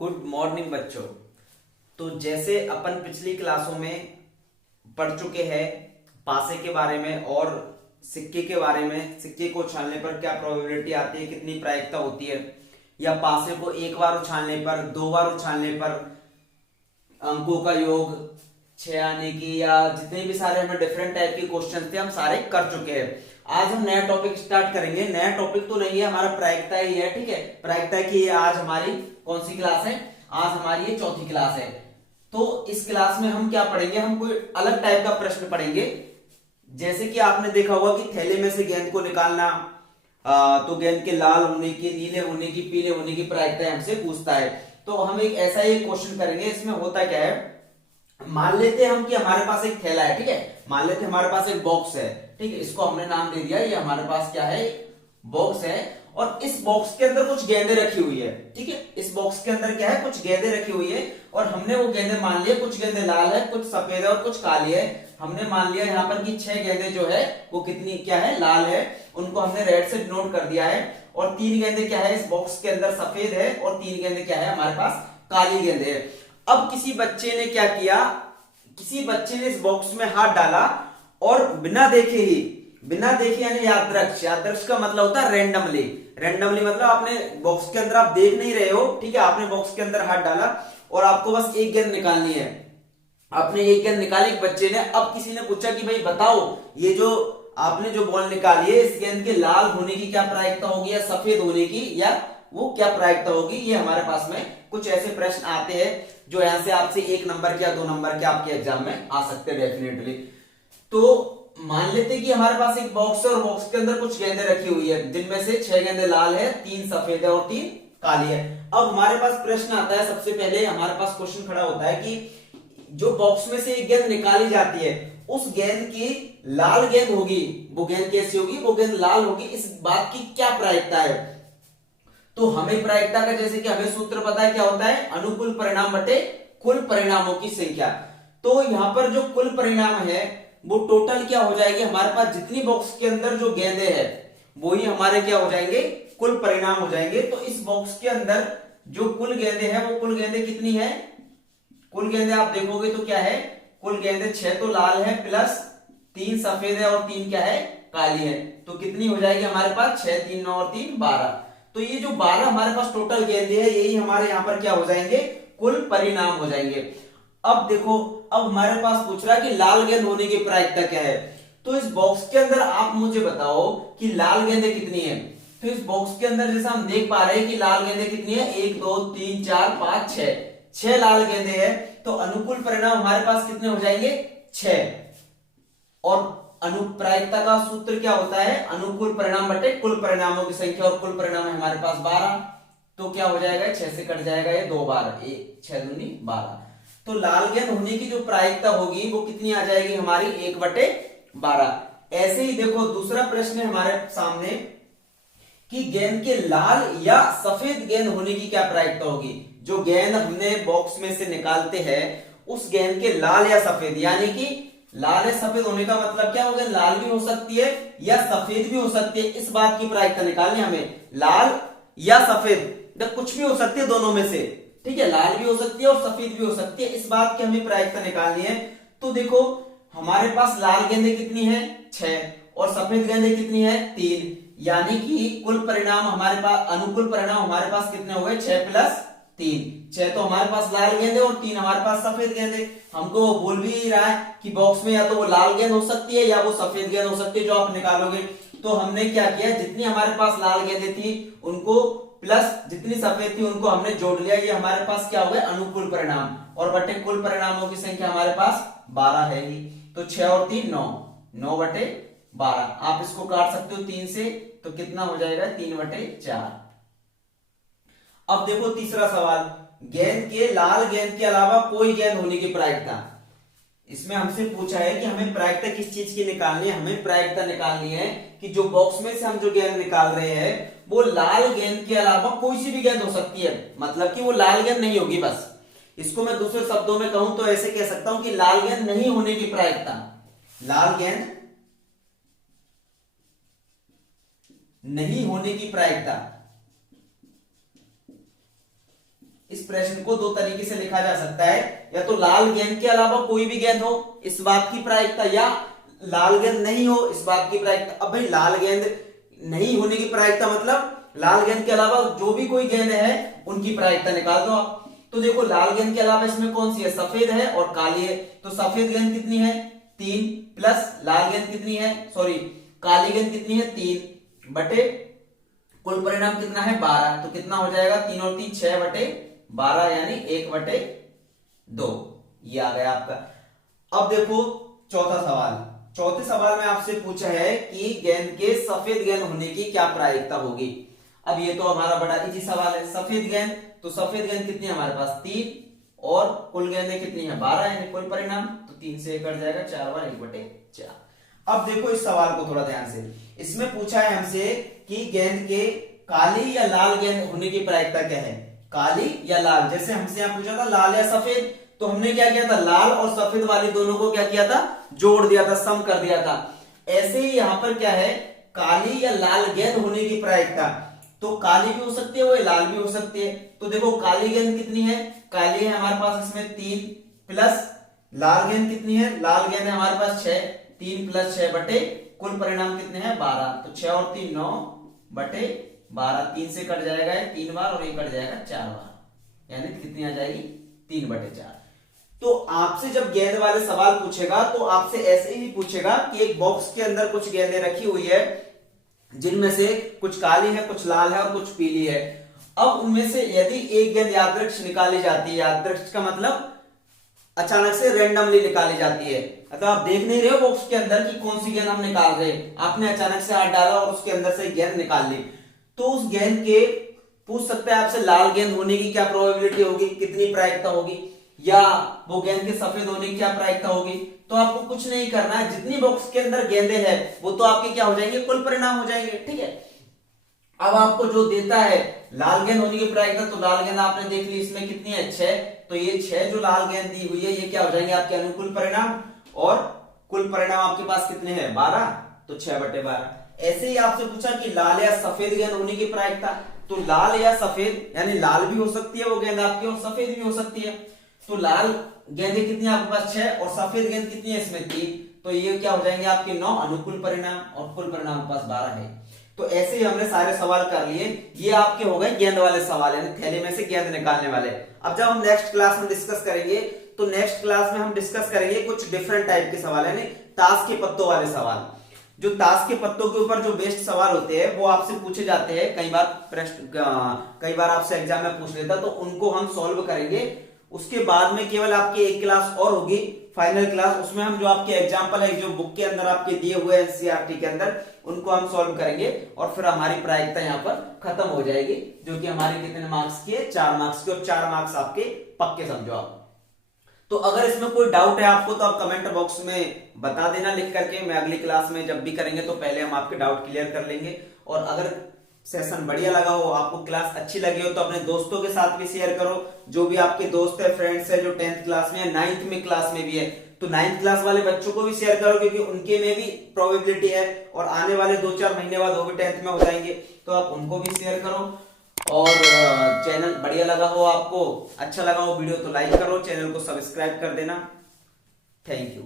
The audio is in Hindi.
गुड मॉर्निंग बच्चों। तो जैसे अपन पिछली क्लासों में पढ़ चुके हैं पासे के बारे में और सिक्के के बारे में, सिक्के को उछालने पर क्या प्रोबेबिलिटी आती है, कितनी प्रायिकता होती है, या पासे को एक बार उछालने पर, दो बार उछालने पर अंकों का योग 6 आने की, या जितने भी सारे हमें डिफरेंट टाइप के क्वेश्चन थे हम सारे कर चुके हैं। आज हम नया टॉपिक स्टार्ट करेंगे। नया टॉपिक तो नहीं है, हमारा प्रायिकता ही है। ठीक है, प्रायिकता की आज हमारी कौन सी क्लास है? आज हमारी ये चौथी क्लास है। तो इस क्लास में हम क्या पढ़ेंगे? हम कोई अलग टाइप का प्रश्न पढ़ेंगे। जैसे कि आपने देखा होगा कि थैले में से गेंद को निकालना, तो गेंद के लाल होने की, नीले होने की, पीले होने की प्रायिकता हमसे पूछता है। तो हम एक ऐसा ही क्वेश्चन करेंगे। इसमें होता क्या है, मान लेते हैं हम कि हमारे पास एक थैला है। ठीक है, मान लेते हैं हमारे पास एक बॉक्स है। ठीक है, इसको हमने नाम दे दिया, ये हमारे पास क्या है? बॉक्स है। और इस बॉक्स के अंदर कुछ गेंदें रखी हुई है। ठीक है, इस बॉक्स के अंदर क्या है? कुछ गेंदें रखी हुई है। और हमने वो गेंदें मान लिया, कुछ गेंदें लाल है, कुछ सफेद है और कुछ काली है। हमने मान लिया यहाँ पर कि 6 गेंदें जो है वो कितनी क्या है? लाल है। उनको हमने रेड से डिनोट कर दिया है। और 3 गेंदें क्या है? इस बॉक्स के अंदर सफेद है। और 3 गेंदें क्या है? हमारे पास काली गेंदें है। अब किसी बच्चे ने क्या किया? किसी बच्चे ने इस बॉक्स में हाथ डाला और बिना देखे यानी यादृक्ष का मतलब होता है रैंडमली। मतलब आपने बॉक्स के अंदर आप देख नहीं रहे हो। ठीक है, आपने बॉक्स के अंदर हाथ डाला और आपको बस एक गेंद निकालनी है। आपने एक गेंद निकाली एक बच्चे ने। अब किसी ने पूछा कि भाई बताओ, ये जो आपने जो बॉल निकाली है, इस गेंद के लाल होने की क्या प्रायिकता होगी, या सफेद होने की, या वो क्या प्रायिकता होगी? ये हमारे पास में कुछ ऐसे प्रश्न आते हैं जो यहां से आपसे 1 नंबर के या 2 नंबर के आपके एग्जाम में आ सकते हैं डेफिनेटली। तो मान लेते कि हमारे पास एक बॉक्स है और बॉक्स के अंदर कुछ गेंदें रखी हुई है, जिनमें से 6 गेंदें लाल है, 3 सफेद है और 3 काली है। अब हमारे पास प्रश्न आता है, सबसे पहले हमारे पास क्वेश्चन खड़ा होता है कि जो बॉक्स में से एक गेंद निकाली जाती है, उस गेंद की लाल गेंद होगी, वो गेंद कैसी होगी? वो गेंद लाल होगी। इस बात की क्या प्रायिकता है? तो हमें प्रायिकता का, जैसे कि हमें सूत्र पता है, क्या होता है? अनुकूल परिणाम बटे कुल परिणामों की संख्या। तो यहां पर जो कुल परिणाम है वो टोटल क्या हो जाएगी? हमारे पास जितनी बॉक्स के अंदर जो गेंदें हैं वो ही हमारे क्या हो जाएंगे? कुल परिणाम हो जाएंगे। तो इस बॉक्स के अंदर जो कुल गेंदें हैं, वो कुल गेंदें कितनी है? कुल गेंदें आप देखोगे तो क्या है? कुल गेंदें 6 तो लाल है, प्लस 3 सफेद है और 3 क्या है? काली है। तो कितनी हो जाएगी हमारे पास? 6 3 9 और 3 12। तो ये जो 12 हमारे पास टोटल गेंदें है, यही हमारे यहां पर क्या हो जाएंगे? कुल परिणाम हो जाएंगे। अब देखो, अब हमारे पास पूछ रहा है कि लाल गेंद होने की प्रायिकता क्या है। तो इस बॉक्स के अंदर आप मुझे बताओ कि लाल गेंदें कितनी है। तो इस बॉक्स के अंदर जैसा हम देख पा रहे हैं कि लाल गेंदें कितनी है? 1 2 3 4 5 6 लाल गेंदें हैं। तो अनुकूल परिणाम हमारे पास कितने हो जाएंगे? 6। और अनुप्रायिकता का सूत्र क्या होता है? अनुकूल परिणाम बटे कुल परिणामों की संख्या। और कुल परिणाम है हमारे पास 12। तो क्या हो जाएगा? 6 से कट जाएगा ये 2 बार, 6 दूनी 12। तो लाल गेंद होने की जो प्रायिकता होगी वो कितनी आ जाएगी हमारी? 1/12। ऐसे ही देखो, दूसरा प्रश्न है हमारे सामने कि गेंद के लाल या सफेद गेंद होने की क्या प्रायिकता होगी। जो गेंद हमने बॉक्स में से निकालते हैं, उस गेंद के लाल या सफेद, यानी कि लाल या सफेद होने का मतलब क्या होगा? लाल भी हो सकती है या सफेद भी हो सकती है। इस बात की प्रायिकता निकालनी हमें, लाल या सफेद, कुछ भी हो सकती है दोनों में से। ठीक है, लाल भी हो सकती है और सफेद भी हो सकती है। इस बात की हमें प्रायिकता निकालनी है। तो देखो, हमारे पास लाल गेंदें कितनी है? 6। और सफेद गेंदें कितनी है? 3। यानी कि कुल परिणाम हमारे पास, अनुकूल परिणाम हमारे पास कितने हो गए? 6 + 3। 6 तो हमारे पास लाल गेंदें और 3 हमारे पास सफेद गेंदें। हमको वो बोल भी रहा है कि बॉक्स में या तो वो लाल गेंद हो सकती है या वो सफेद गेंद हो सकती है जो आप निकालोगे। तो हमने क्या किया, जितनी हमारे पास लाल गेंदें थी उनको प्लस जितनी सफेद थी उनको हमने जोड़ लिया। ये हमारे पास क्या हो गया? अनुकूल परिणाम। और बटे कुल परिणामों की संख्या हमारे पास 12 है ही। तो 6 और 3 9, 9/12। आप इसको काट सकते हो 3 से, तो कितना हो जाएगा? 3/4। अब देखो तीसरा सवाल, गेंद के लाल गेंद के अलावा कोई गेंद होने की प्रायिकता। इसमें हमसे पूछा है कि हमें प्रायिकता किस चीज की निकालनी है। हमें प्रायिकता निकालनी है कि जो बॉक्स में से हम जो गेंद निकाल रहे हैं वो लाल गेंद के अलावा कोई सी भी गेंद हो सकती है। मतलब कि वो लाल गेंद नहीं होगी बस। इसको मैं दूसरे शब्दों में कहूं तो ऐसे कह सकता हूं कि लाल गेंद नहीं होने की प्रायिकता, लाल गेंद नहीं होने की प्रायिकता इस प्रश्न को दो तरीके से लिखा जा सकता है, या तो लाल गेंद के अलावा कोई भी गेंद हो इस बात की प्रायिकता, या लाल गेंद नहीं हो इस बात की प्रायिकता। अब भाई लाल गेंद नहीं होने की प्रायिकता मतलब लाल गेंद के अलावा जो भी कोई गेंद है उनकी प्रायिकता निकाल दो आप। तो देखो लाल गेंद के अलावा इसमें कौन सी है, सफेद है और काली है। तो सफेद गेंद कितनी है 3 प्लस लाल गेंद कितनी है, सॉरी काली गेंद कितनी है 3 बटे कुल परिणाम कितना है 12। तो कितना हो जाएगा 3 और 3 6 बटे 12 यानी 1 बटे 2। ये आ गया आपका। अब देखो चौथा सवाल। चौथे सवाल में आपसे पूछा है कि गेंद के सफेद गेंद होने की क्या प्रायिकता होगी। अब ये तो हमारा बड़ा इजी सवाल है। सफेद गेंद, तो सफेद गेंद कितनी है हमारे पास 3 और कुल गेंदें कितनी है 12 यानी कुल परिणाम, तो 3 से कट जाएगा 4 बार 1 बटे 4। अब देखो इस सवाल को थोड़ा ध्यान से, इसमें पूछा है हमसे कि गेंद के काली या लाल गेंद होने की प्रायिकता क्या है, काली या लाल। जैसे हमसे यहाँ पूछा था लाल या सफेद, तो हमने क्या किया था लाल और सफेद वाली दोनों को क्या किया था जोड़ दिया था, सम कर दिया था। ऐसे ही यहां पर क्या है काली या लाल गेंद होने की प्रायिकता, तो काली भी हो सकती है वो लाल भी हो सकती है। तो देखो काली गेंद कितनी है, काली है हमारे पास इसमें 3 प्लस लाल गेंद कितनी है, लाल गेंद है हमारे पास 6, 3 प्लस 6 बटे कुल परिणाम कितने हैं 12। तो 6 और 3 9 बटे 12, 3 से कट जाएगा 3 बार और 1 कट जाएगा 4 बार, यानी कितनी आ जाएगी 3 बटे 4। तो आपसे जब गेंद वाले सवाल पूछेगा तो आपसे ऐसे ही पूछेगा कि एक बॉक्स के अंदर कुछ गेंदें रखी हुई है, जिनमें से कुछ काली है, कुछ लाल है और कुछ पीली है। अब उनमें से यदि एक गेंद यादृच्छिक निकाली जाती है, यादृच्छिक का मतलब अचानक से रैंडमली निकाली जाती है, मतलब आप देख नहीं रहे हो बॉक्स के अंदर कि कौन सी गेंद हम निकाल रहे हैं, आपने अचानक से हाथ डाला और उसके अंदर से गेंद निकाल ली, तो उस गेंद के पूछ सकता है आपसे लाल गेंद होने की क्या प्रोबेबिलिटी होगी, कितनी प्रायिकता होगी, या वो गेंद के सफेद होने की क्या प्रायिकता होगी। तो आपको कुछ नहीं करना है, जितनी बॉक्स के अंदर गेंदें हैं वो तो आपके क्या हो जाएंगे कुल परिणाम हो जाएंगे, ठीक है। अब आपको जो देता है लाल गेंद होने की प्रायिकता, तो लाल गेंद आपने देख ली इसमें कितनी है 6, तो ये 6 जो लाल गेंद दी हुई है ये क्या हो जाएंगे आपके अनुकूल परिणाम, और कुल परिणाम आपके पास कितने हैं 12, तो 6 बटे 12। ऐसे ही आपसे पूछा कि लाल या सफेद गेंद होने की प्रायिकता, तो लाल या सफेद यानी लाल भी हो सकती है वो गेंद आपकी और सफेद भी हो सकती है। तो लाल गेंदें कितनी है आपके पास 6 और सफेद गेंद कितनी है इसमें 3, तो ये क्या हो जाएंगे आपके 9 अनुकूल परिणाम, और कुल परिणाम आपके पास 12 है। तो ऐसे ही हमने सारे सवाल कर लिए, ये आपके हो गए गेंद वाले सवाल, यानी थैले में से गेंद निकालने वाले। अब जब हम नेक्स्ट क्लास में डिस्कस करेंगे तो नेक्स्ट क्लास में हम डिस्कस करेंगे कुछ डिफरेंट टाइप के सवाल, यानी ताश के पत्तों वाले सवाल। जो ताश के पत्तों के ऊपर जो बेस्ट सवाल होते हैं वो आपसे पूछे जाते हैं, कई बार प्रश्न कई बार आपसे एग्जाम में पूछ लेता, तो उनको हम सॉल्व करेंगे। उसके बाद में केवल आपकी एक क्लास और होगी फाइनल क्लास, उसमें हम जो आपके एग्जाम्पल है जो बुक के अंदर आपके दिए हुए एनसीईआरटी के अंदर उनको हम सॉल्व करेंगे, और फिर हमारी प्रायिकता यहाँ पर खत्म हो जाएगी, जो कि हमारे कितने मार्क्स की है 4 मार्क्स की, और 4 मार्क्स आपके पक्के समझो आप। तो अगर इसमें कोई डाउट है आपको तो आप कमेंट बॉक्स में बता देना लिख करके, मैं अगली क्लास में जब भी करेंगे तो पहले हम आपके डाउट क्लियर कर लेंगे। और अगर सेशन बढ़िया लगा हो, आपको क्लास अच्छी लगी हो, तो अपने दोस्तों के साथ भी शेयर करो। जो भी आपके दोस्त है, फ्रेंड्स है जो 10th क्लास में है, 9th में क्लास में भी है, तो 9th क्लास वाले बच्चों को भी शेयर करो, क्योंकि उनके में भी प्रोबेबिलिटी है और आने वाले 2-4 महीने बाद वो भी 10th में हो जाएंगे, तो आप उनको भी शेयर करो। और चैनल बढ़िया लगा हो, आपको अच्छा लगा हो वीडियो, तो लाइक करो, चैनल को सब्सक्राइब कर देना। Thank you.